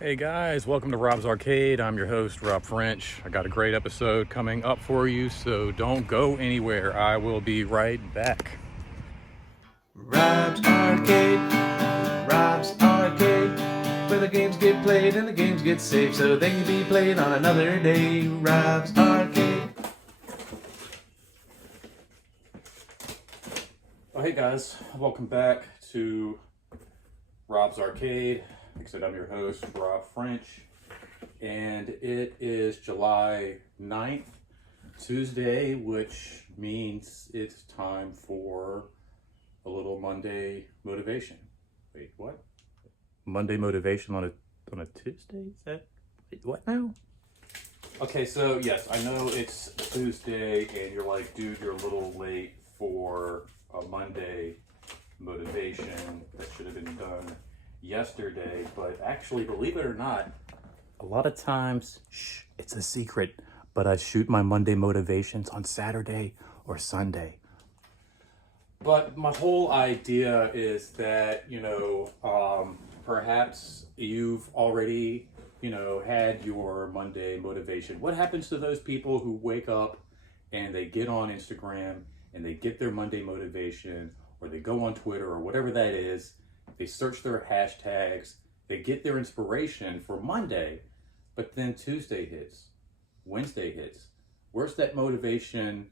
Hey guys, welcome to Rob's Arcade. I'm your host, Rob French. I got a great episode coming up for you, so don't go anywhere. I will be right back. Rob's Arcade, Rob's Arcade, where the games get played and the games get saved so they can be played on another day. Rob's Arcade. Oh, hey guys, welcome back to Rob's Arcade. Like I said, I'm your host, Rob French, and it is July 9th, Tuesday, which means it's time for a little Monday motivation. Wait, what? Monday motivation on a Tuesday? Is that what now? Okay, so yes, I know it's Tuesday and you're like, dude, you're a little late for a Monday motivation that should have been done yesterday, but actually, believe it or not, a lot of times, it's a secret, but I shoot my Monday motivations on Saturday or Sunday. But my whole idea is that, perhaps you've already, had your Monday motivation. What happens to those people who wake up and they get on Instagram and they get their Monday motivation, or they go on Twitter or whatever that is, they search their hashtags, they get their inspiration for Monday, but then Tuesday hits, Wednesday hits. Where's that motivation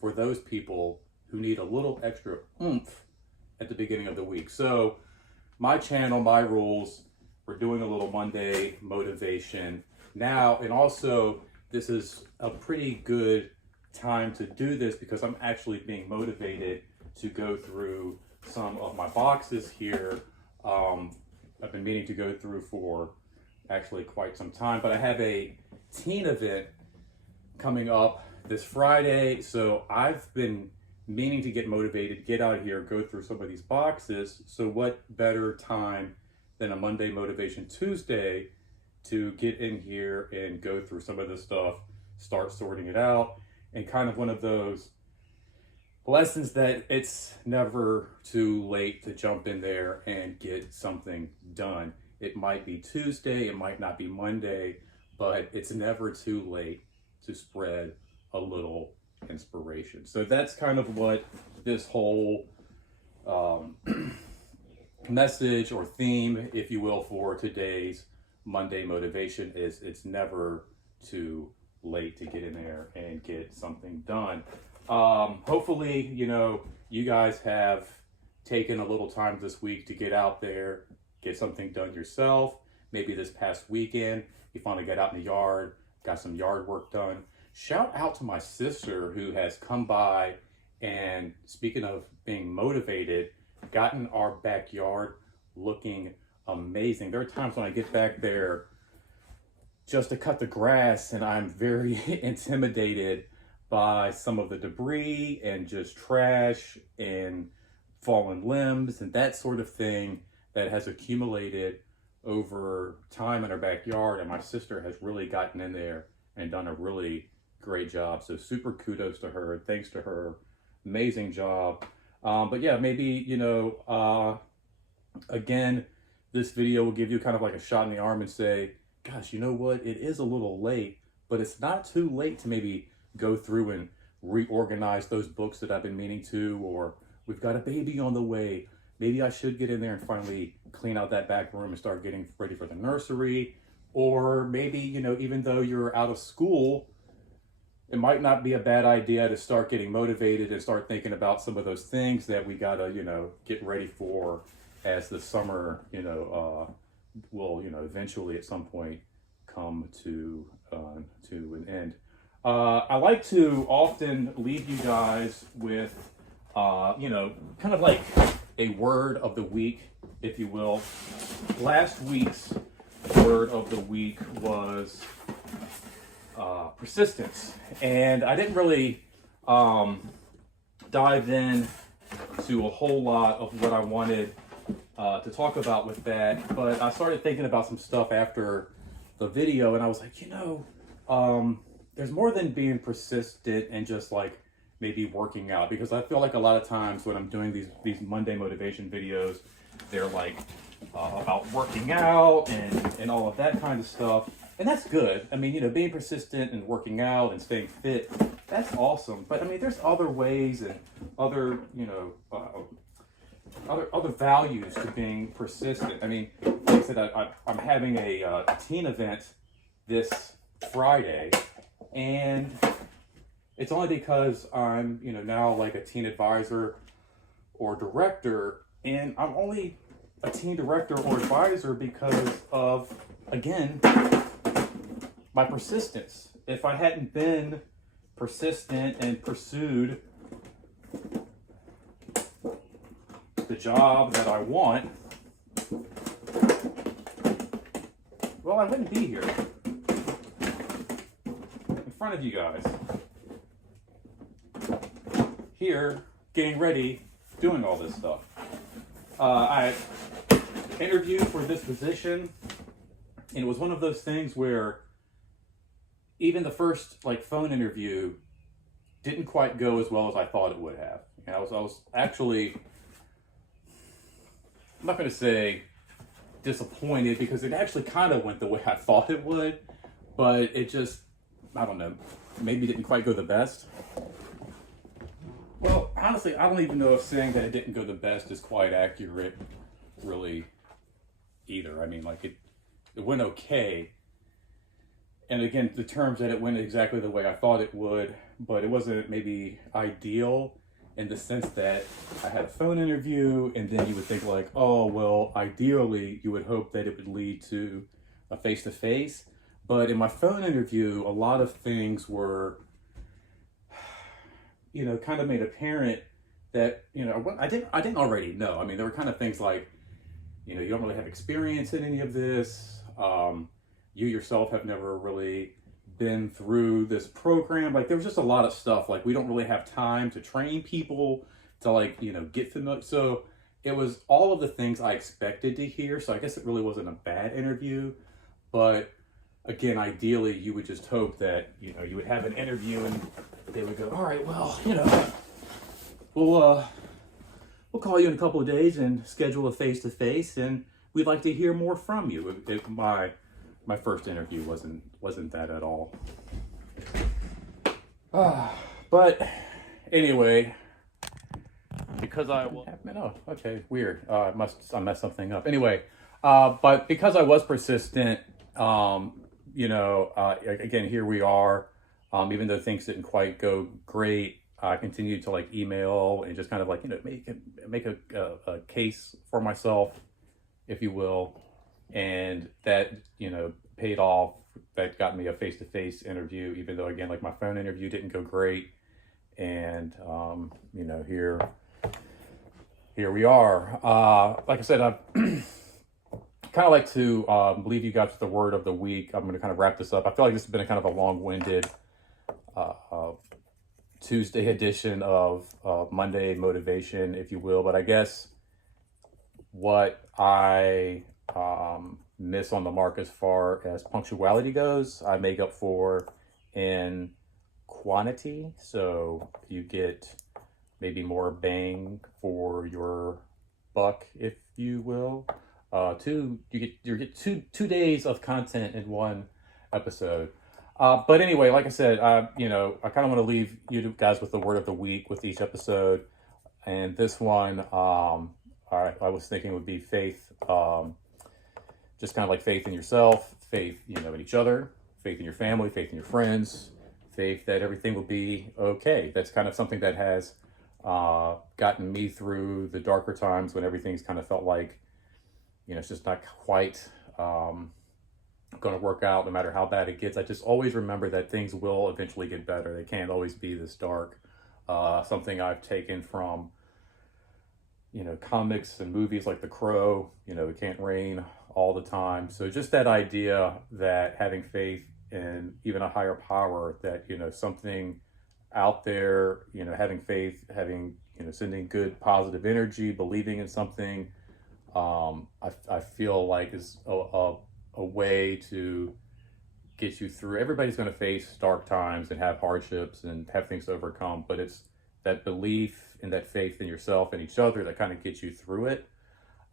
for those people who need a little extra oomph at the beginning of the week? So my channel, my rules, we're doing a little Monday motivation now. And also, this is a pretty good time to do this because I'm actually being motivated to go through some of my boxes here. I've been meaning to go through for actually quite some time, but I have a teen event coming up this Friday. So I've been meaning to get motivated, get out here, go through some of these boxes. So what better time than a Monday Motivation Tuesday to get in here and go through some of this stuff, start sorting it out, and kind of one of those lessons that it's never too late to jump in there and get something done. It might be Tuesday, it might not be Monday, but it's never too late to spread a little inspiration. So that's kind of what this whole message or theme, if you will, for today's Monday motivation is. It's never too late to get in there and get something done. Hopefully, you guys have taken a little time this week to get out there, get something done yourself. Maybe this past weekend, you finally got out in the yard, got some yard work done. Shout out to my sister who has come by and, speaking of being motivated, gotten our backyard looking amazing. There are times when I get back there just to cut the grass and I'm very intimidated by some of the debris and just trash and fallen limbs and that sort of thing that has accumulated over time in our backyard. And my sister has really gotten in there and done a really great job. So super kudos to her. Thanks to her. Amazing job. But yeah, maybe, again, this video will give you kind of like a shot in the arm and say, gosh, you know what? It is a little late, but it's not too late to maybe go through and reorganize those books that I've been meaning to, or we've got a baby on the way. Maybe I should get in there and finally clean out that back room and start getting ready for the nursery. Or maybe, even though you're out of school, it might not be a bad idea to start getting motivated and start thinking about some of those things that we gotta, get ready for as the summer, will, eventually at some point come to an end. I like to often leave you guys with, kind of like a word of the week, if you will. Last week's word of the week was persistence. And I didn't really dive in to a whole lot of what I wanted to talk about with that, but I started thinking about some stuff after the video, and I was like, there's more than being persistent and just like maybe working out, because I feel like a lot of times when I'm doing these Monday motivation videos, they're like about working out and all of that kind of stuff. And that's good. I mean, being persistent and working out and staying fit, that's awesome. But I mean, there's other ways and other, other values to being persistent. I mean, like I said, I'm having a teen event this Friday, and it's only because I'm, now like a teen advisor or director, and I'm only a teen director or advisor because of, again, my persistence. If I hadn't been persistent and pursued the job that I want, well, I wouldn't be here in front of you guys, here getting ready, doing all this stuff. I interviewed for this position, and it was one of those things where even the first phone interview didn't quite go as well as I thought it would have. And I was actually, I'm not going to say disappointed, because it actually kind of went the way I thought it would, but it just, I don't know, maybe didn't quite go the best. Well, honestly, I don't even know if saying that it didn't go the best is quite accurate, really, either. I mean, it went okay. And again, the terms that it went exactly the way I thought it would, but it wasn't maybe ideal in the sense that I had a phone interview, and then you would think oh, well, ideally, you would hope that it would lead to a face-to-face. But in my phone interview, a lot of things were, kind of made apparent that, I didn't already know. I mean, there were kind of things like, you don't really have experience in any of this. You yourself have never really been through this program. There was just a lot of stuff. We don't really have time to train people to get familiar. So it was all of the things I expected to hear. So I guess it really wasn't a bad interview, but again, ideally you would just hope that, you would have an interview and they would go, all right, well, we'll call you in a couple of days and schedule a face-to-face, and we'd like to hear more from you. My first interview wasn't that at all. But anyway, because I okay, weird. I messed something up. Anyway, but because I was persistent, again, here we are. Even though things didn't quite go great, I continued to email and just kind of make a case for myself, if you will, and that paid off. That got me a face-to-face interview, even though again my phone interview didn't go great, and here we are. Like I said, I've kind of like to leave you guys with the word of the week. I'm going to kind of wrap this up. I feel like this has been a kind of a long-winded Tuesday edition of Monday Motivation, if you will. But I guess what I miss on the mark as far as punctuality goes, I make up for in quantity. So you get maybe more bang for your buck, if you will. You get two days of content in one episode. But anyway, like I said, I kind of want to leave you guys with the word of the week with each episode. And this one, I was thinking would be faith. Just kind of like faith in yourself, faith, in each other, faith in your family, faith in your friends, faith that everything will be okay. That's kind of something that has gotten me through the darker times when everything's kind of felt like, it's just not quite going to work out no matter how bad it gets. I just always remember that things will eventually get better. They can't always be this dark. Something I've taken from, comics and movies like The Crow, it can't rain all the time. So just that idea that having faith in even a higher power, that, something out there, having faith, having, sending good positive energy, believing in something, I feel like is a way to get you through. Everybody's going to face dark times and have hardships and have things to overcome, but it's that belief and that faith in yourself and each other that kind of gets you through it.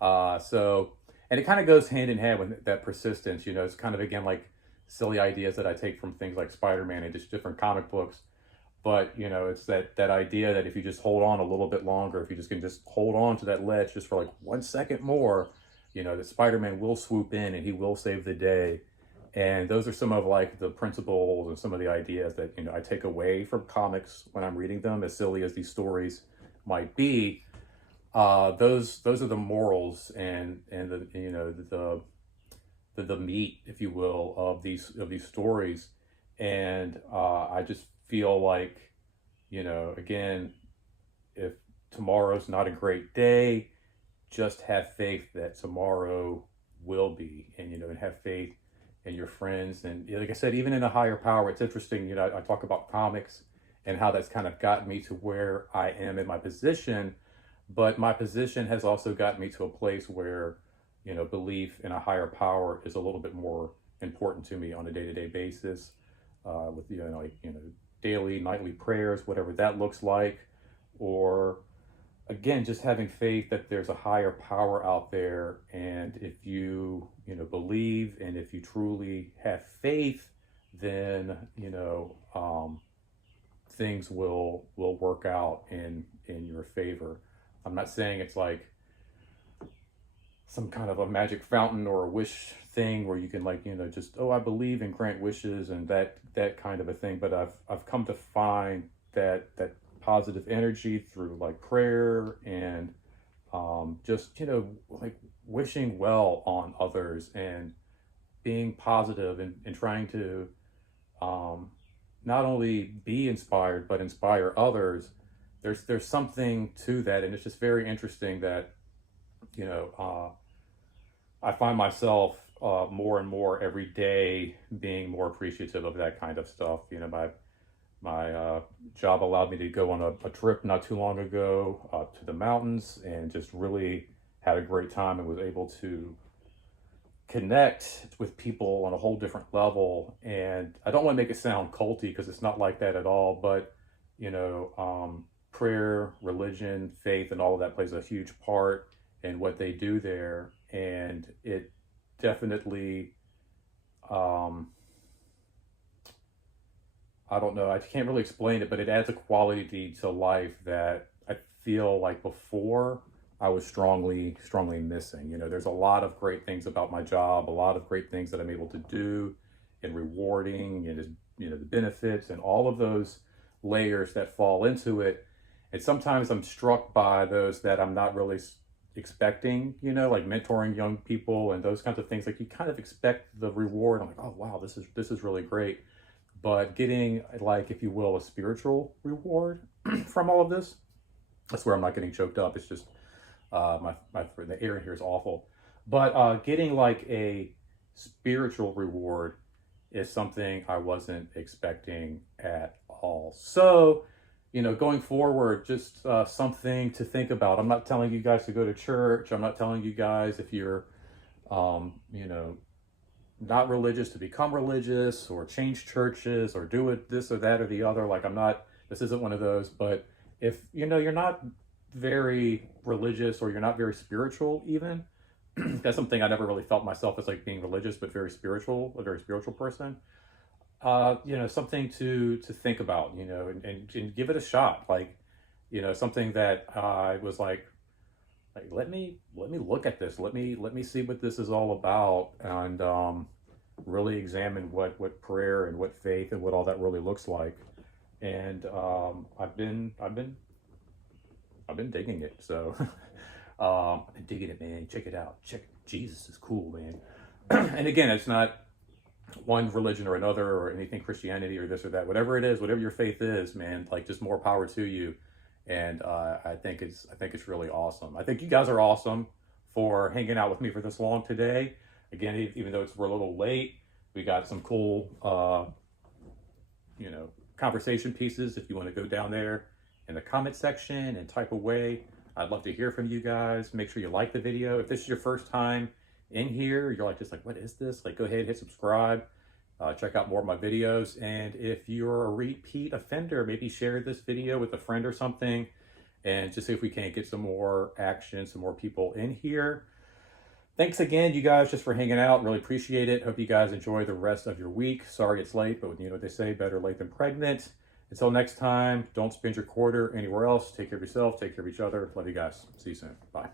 And it kind of goes hand in hand with that persistence. You know, it's kind of, again, like silly ideas that I take from things like Spider-Man and just different comic books. But, you know, it's that idea that if you just hold on a little bit longer, if you just can just hold on to that ledge just for like 1 second more, you know, that Spider-Man will swoop in and he will save the day. And those are some of like the principles and some of the ideas that, you know, I take away from comics when I'm reading them, as silly as these stories might be. Those are the morals and the, you know, the meat, if you will, of these stories. And I just feel like, you know, again, if tomorrow's not a great day, just have faith that tomorrow will be, and, you know, and have faith in your friends. And like I said, even in a higher power, it's interesting, you know, I talk about comics and how that's kind of gotten me to where I am in my position, but my position has also gotten me to a place where, you know, belief in a higher power is a little bit more important to me on a day-to-day basis, with, you know, like, you know, daily, nightly prayers, whatever that looks like, or again, just having faith that there's a higher power out there. And if you, you know, believe, and if you truly have faith, then, you know, things will work out in your favor. I'm not saying it's like some kind of a magic fountain or a wish thing where you can, like, you know, just, oh, I believe and grant wishes and that kind of a thing. But I've come to find that positive energy through like prayer and just, you know, like wishing well on others and being positive and trying to not only be inspired but inspire others. There's something to that, and it's just very interesting that, you know, I find myself more and more every day being more appreciative of that kind of stuff. You know, my job allowed me to go on a trip not too long ago to the mountains, and just really had a great time and was able to connect with people on a whole different level. And I don't want to make it sound culty, because it's not like that at all, but, you know, prayer, religion, faith, and all of that plays a huge part in what they do there. And it definitely, I don't know, I can't really explain it, but it adds a quality to life that I feel like before I was strongly missing. You know, there's a lot of great things about my job, a lot of great things that I'm able to do, and rewarding, and, you know, the benefits and all of those layers that fall into it. And sometimes I'm struck by those that I'm not really expecting, you know, like mentoring young people and those kinds of things. Like, you kind of expect the reward. I'm like, oh wow, this is really great. But getting, like, if you will, a spiritual reward from all of this, that's where I'm not getting choked up. It's just the air in here is awful. But getting like a spiritual reward is something I wasn't expecting at all. So, you know, going forward, just something to think about. I'm not telling you guys to go to church. I'm not telling you guys, if you're, you know, not religious, to become religious or change churches or do it this or that or the other. Like, this isn't one of those. But if, you know, you're not very religious, or you're not very spiritual even, that's something I never really felt myself as, like, being religious, but very spiritual, a very spiritual person. You know, something to think about, you know, and give it a shot. Like, you know, something that I was like, let me look at this. Let me see what this is all about, and really examine what prayer and what faith and what all that really looks like. And I've been digging it. So I've been digging it, man. Check it out. Jesus is cool, man. And again, it's not one religion or another or anything, Christianity or this or that, whatever it is, whatever your faith is, man, like, just more power to you. And I think it's really awesome. I think you guys are awesome for hanging out with me for this long today. Again, even though we're a little late, we got some cool, you know, conversation pieces. If you want to go down there in the comment section and type away, I'd love to hear from you guys. Make sure you like the video. If this is your first time in here, you're like, just like, what is this? Like, go ahead, hit subscribe. Check out more of my videos. And if you're a repeat offender, maybe share this video with a friend or something, and just see if we can't get some more action, some more people in here. Thanks again, you guys, just for hanging out. Really appreciate it. Hope you guys enjoy the rest of your week. Sorry it's late, but you know what they say, better late than pregnant. Until next time, don't spend your quarter anywhere else. Take care of yourself, take care of each other. Love you guys. See you soon. Bye.